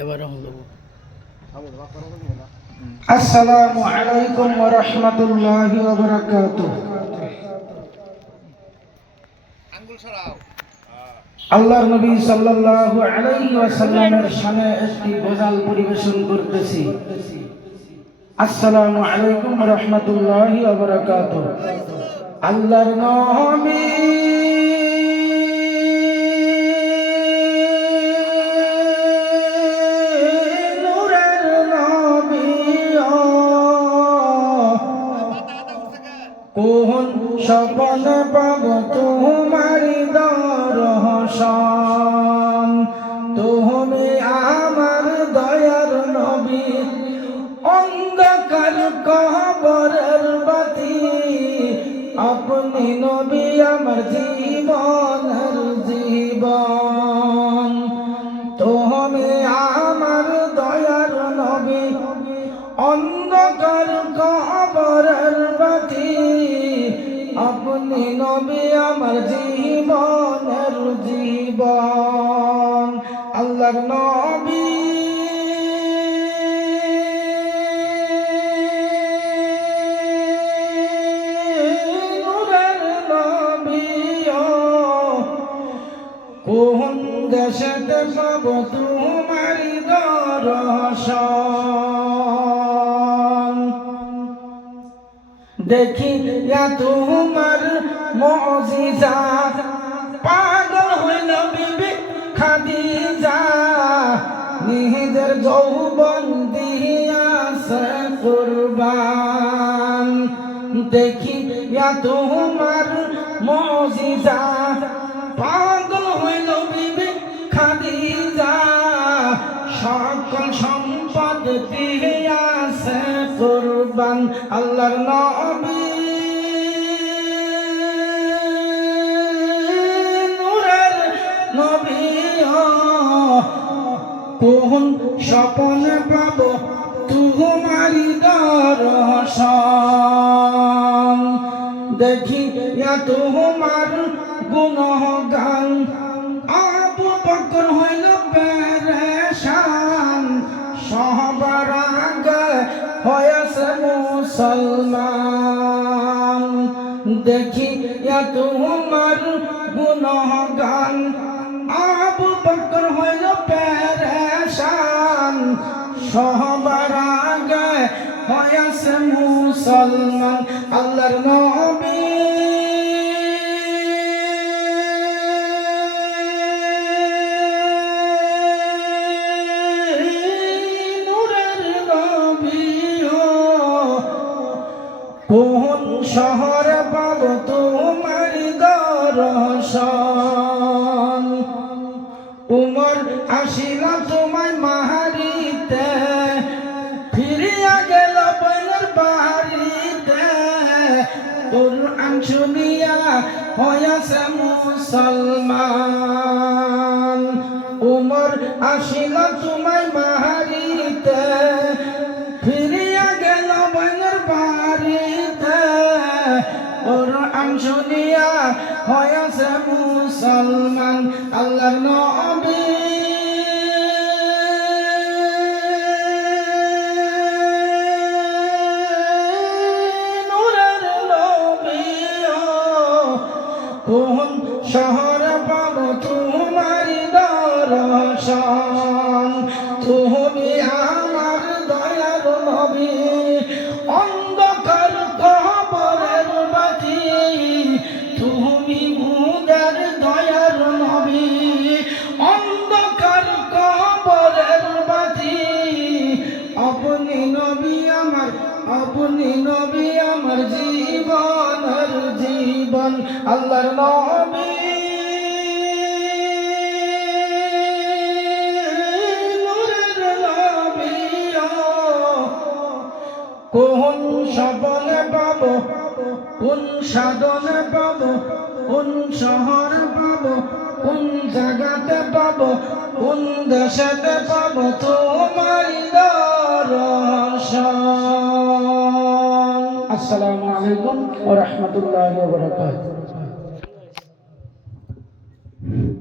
এবারে হলো। আসসালামু আলাইকুম ওয়া রাহমাতুল্লাহি ওয়া বারাকাতুহু। আল্লাহর নবী সাল্লাল্লাহু আলাইহি ওয়াসাল্লামের শানে একটি গজল পরিবেশন করতেছি। আসসালামু আলাইকুম ওয়া রাহমাতুল্লাহি ওয়া বারাকাতুহু। আল্লাহর নবী কোন স্বপন পাব তোমারি দর্শন, তুমি আমার দয়ার নবী, অন্ধকার কবরের বাতি, আপনি নবী আমার জীবনের জীবন, তুমি আমার দয়ার নবী, অন্ধকার কবরের বাতি, আপনি নবী আমার জীবনের জীবন। আল্লাহর নবী নূরের নবী, কোন দেশেতে পাব তোমারি দর্শন, দেখিয়া তোমার মুজিজা, পাগল হইল বিবি খাদিজা, নিজের যৌবন দিয়াছে কুরবান, দেখিয়া তোমার মুজিজা, পাগল হইল বিবি খাদিজা, সকল সম্পদ দিয়াছে কুরবান। আল্লাহর নবী নূরের নবী, কোন স্বপনে পাব তোমারি দর্শন, দেখিয়া তোমার গুণগান, আবু বকর হইল পেরেশান, সবার আগে হয়েছে মুসলমান, দেখিয়া তোমার গুণগান, আবু বকর হইল পেরেশান, সবার আগে হয়েছে মুসলমান। আল্লাহর নবী কোন শহরে পাব তোমারি দর্শন, উমর আসিল তোমায় মারিতে, ফিরিয়া গেল বইনের বাড়িতে, কুরআন শুনিয়া হয়েছে মুসলমান, উমর আসিল তোমায় মারিতে, ফিরিয়া গেল বইনের বাড়িতে, কুরআন শুনিয়া হয়েছে মুসলমান। আল্লাহর নবী নূরের নবী, কোন শহরে পাব তোমারি দর্শন, তুমি আমার দয়ার নবী, অন্ধকার কবরের বাতি, তুমি মুদের দয়ার নবী, অন্ধকার কবরের বাতি, আপনি নবী আমার, আপনি নবী আমার জীবনের জীবন। আল্লাহর নবী নূরের নবী, কোন স্বপনে পাব, কোন সাধনে পাব, কোন শহর পাব, কোন জায়গাতে পাব, কোন দেশেতে পাব তোমারি দর্শন। আসসালামু আলাইকুম ওয়া রাহমাতুল্লাহি ওয়া বারাকাতুহু।